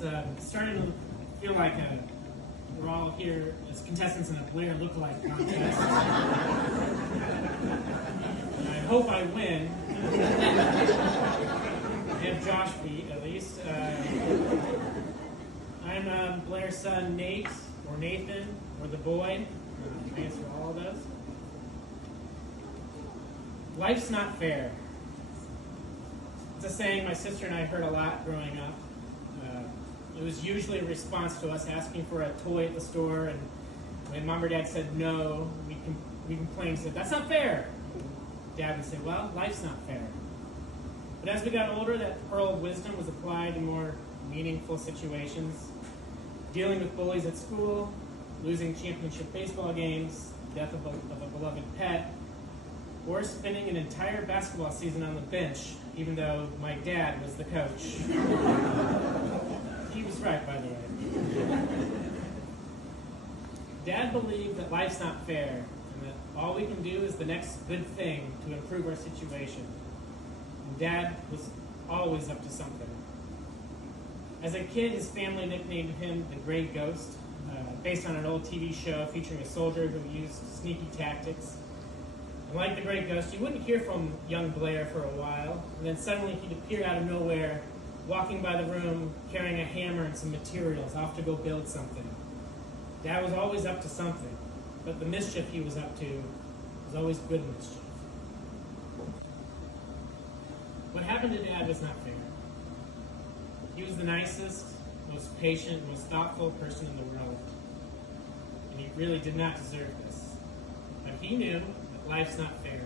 It's starting to feel like we're all here as contestants in a Blair lookalike contest. And I hope I win. I have Josh beat, at least. I'm Blair's son, Nate, or Nathan, or the boy. Thanks for all of those. Life's not fair. It's a saying my sister and I heard a lot growing up. It was usually a response to us asking for a toy at the store, and when mom or dad said no, we complained and said, "That's not fair." Dad would say, "Well, life's not fair." But as we got older, that pearl of wisdom was applied in more meaningful situations. Dealing with bullies at school, losing championship baseball games, death of a beloved pet, or spending an entire basketball season on the bench, even though my dad was the coach. He was right, by the way. Dad believed that life's not fair, and that all we can do is the next good thing to improve our situation. And Dad was always up to something. As a kid, his family nicknamed him the Gray Ghost, based on an old TV show featuring a soldier who used sneaky tactics. And like the Gray Ghost, you wouldn't hear from young Blair for a while, and then suddenly he'd appear out of nowhere, walking by the room, carrying a hammer and some materials, off to go build something. Dad was always up to something, but the mischief he was up to was always good mischief. What happened to Dad was not fair. He was the nicest, most patient, most thoughtful person in the world, and he really did not deserve this. But he knew that life's not fair.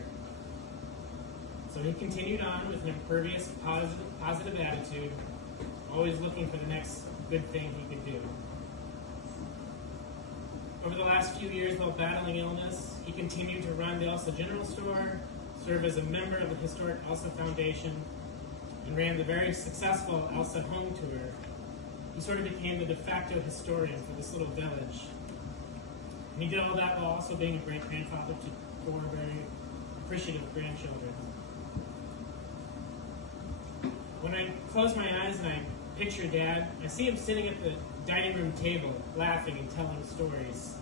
So he continued on with an impervious, positive attitude, always looking for the next good thing he could do. Over the last few years, while battling illness, he continued to run the Elsa General Store, serve as a member of the historic Elsa Foundation, and ran the very successful Elsa Home Tour. He sort of became the de facto historian for this little village. And he did all that while also being a great grandfather to 4 very appreciative grandchildren. When I close my eyes and I picture Dad, I see him sitting at the dining room table, laughing and telling stories.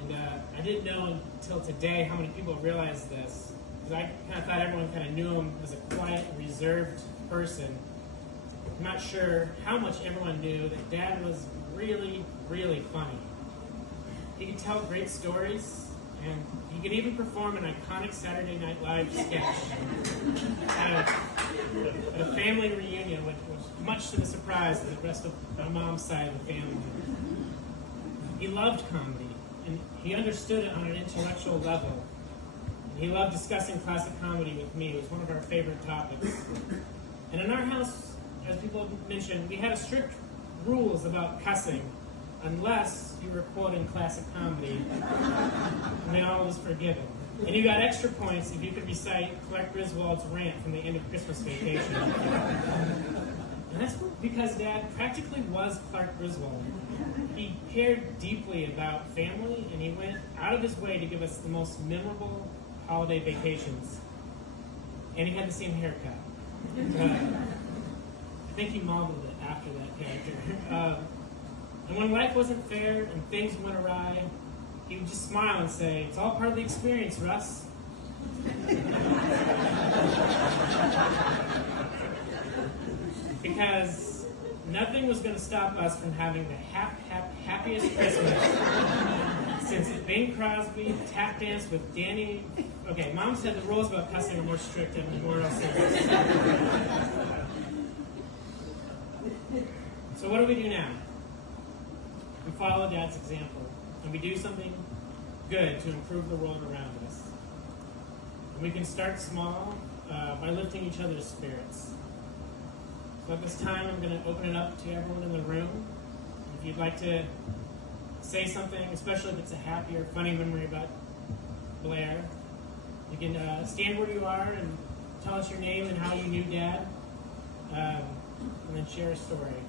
And I didn't know until today how many people realized this, because I kind of thought everyone kind of knew him as a quiet, reserved person. I'm not sure how much everyone knew that Dad was really, really funny. He could tell great stories, and he could even perform an iconic Saturday Night Live sketch at a family reunion, which was much to the surprise of the rest of my mom's side of the family. He loved comedy, and he understood it on an intellectual level. And he loved discussing classic comedy with me. It was one of our favorite topics. And in our house, as people mentioned, we had strict rules about cussing, unless you were quoting classic comedy, and then all was forgiven. And you got extra points if you could recite Clark Griswold's rant from the end of Christmas Vacation. And that's because Dad practically was Clark Griswold. He cared deeply about family, and he went out of his way to give us the most memorable holiday vacations. And he had the same haircut. I think he modeled it after that character. And when life wasn't fair and things went awry, he would just smile and say, "It's all part of the experience, Russ." Because nothing was going to stop us from having the happiest Christmas since Bing Crosby tap danced with Danny. Okay, Mom said the rules about cussing are more strict than Memorial Service. So what do we do now? We follow Dad's example, and we do something good to improve the world around us. And we can start small by lifting each other's spirits. So at this time, I'm going to open it up to everyone in the room. If you'd like to say something, especially if it's a happy or funny memory about Blair, you can stand where you are and tell us your name and how you knew Dad, and then share a story.